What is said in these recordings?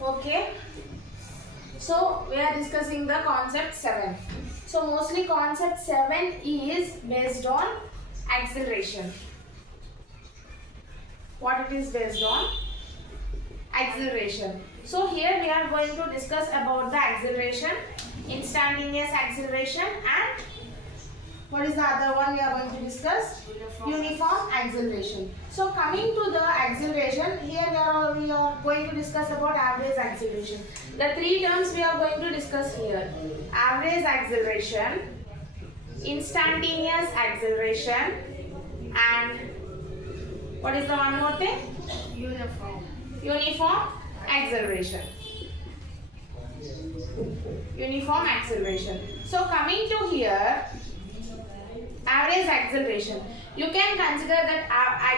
Okay. So we are discussing the concept 7. So mostly concept 7 is based on acceleration. What it is based on? Acceleration. So here we are going to discuss about the acceleration, instantaneous acceleration, and what is the other one we are going to discuss? Uniform acceleration. So coming to the acceleration, here we are going to discuss about average acceleration. The three terms we are going to discuss here: average acceleration, instantaneous acceleration, and what is the one more thing? Uniform acceleration. Uniform acceleration. So coming to here, average acceleration. You can consider that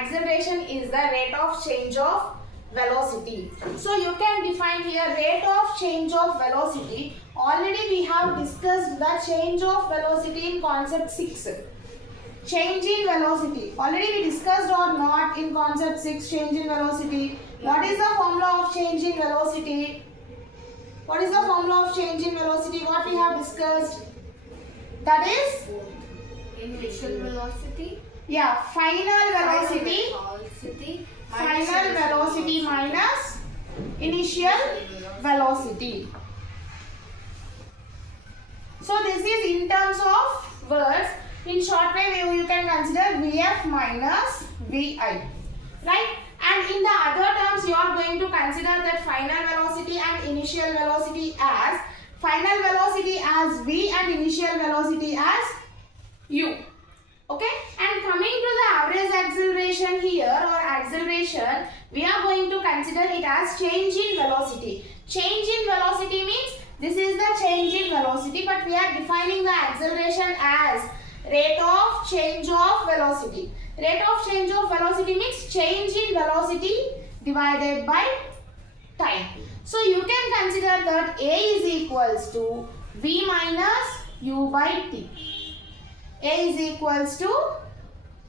acceleration is the rate of change of velocity. So you can define here rate of change of velocity. Already we have discussed the change of velocity in concept 6. Change in velocity. Already we discussed or not in concept 6 change in velocity. What is the formula of change in velocity? What is the formula of change in velocity? What we have discussed? That is initial velocity. Yeah, final velocity. Final velocity minus initial velocity. So this is in terms of words. In short way, you can consider Vf minus Vi. Right? And in the other terms, you are going to consider that final velocity and initial velocity as final velocity as V and initial velocity as U. Okay, and coming to the average acceleration here or acceleration, we are going to consider it as change in velocity. Change in velocity means this is the change in velocity, but we are defining the acceleration as rate of change of velocity. Rate of change of velocity means change in velocity divided by time. So you can consider that A is equals to V minus U by T. A is equals to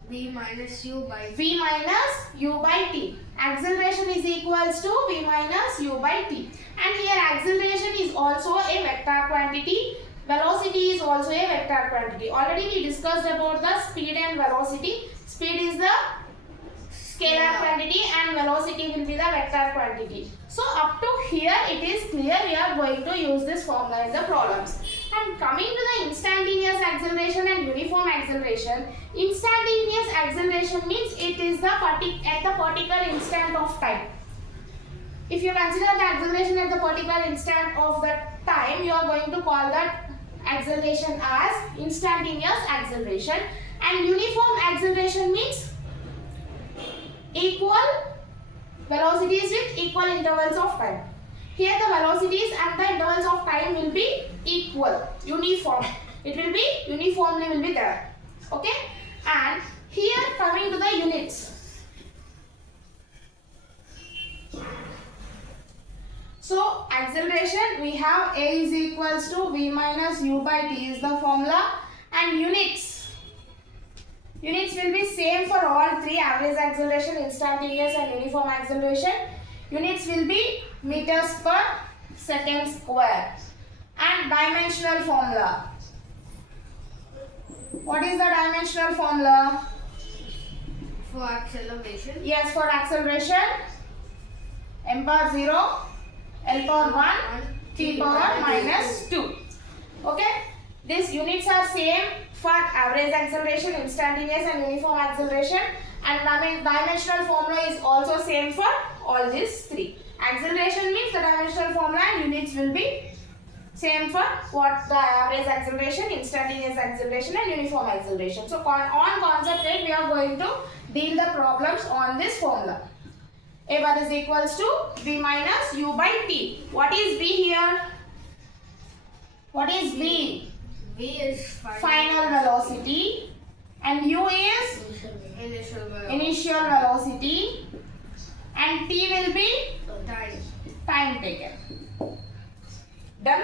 V minus U by T. Acceleration is equals to V minus U by T. And here acceleration is also a vector quantity. Velocity is also a vector quantity. Already we discussed about the speed and velocity. Speed is the scalar quantity and velocity will be the vector quantity. So up to here it is clear. We are going to use this formula in the problems. And coming to the instantaneous acceleration and uniform acceleration, instantaneous acceleration means it is the at the particular instant of time. If you consider the acceleration at the particular instant of the time, you are going to call that acceleration as instantaneous acceleration. And uniform acceleration means equal velocities with equal intervals of time. Here the velocities and the intervals of time will be equal, uniform. It will be uniformly will be there. Okay? And here coming to the units. So acceleration we have A is equals to V minus U by T is the formula, and units will be same for all three: average acceleration, instantaneous and uniform acceleration. Units will be meters per second square. And dimensional formula. What is the dimensional formula? For acceleration? Yes, for acceleration, m power 0, L power 1, T power minus 2. Okay? These units are same for average acceleration, instantaneous and uniform acceleration, and dimensional formula is also same for all these three. Acceleration means the dimensional formula and units will be same for what the average acceleration, instantaneous acceleration and uniform acceleration. So on concept 8 we are going to deal the problems on this formula. A bar is equals to V minus U by T. What is V here? What is V? V is final velocity, and U is initial velocity, and T will be time time taken. Done?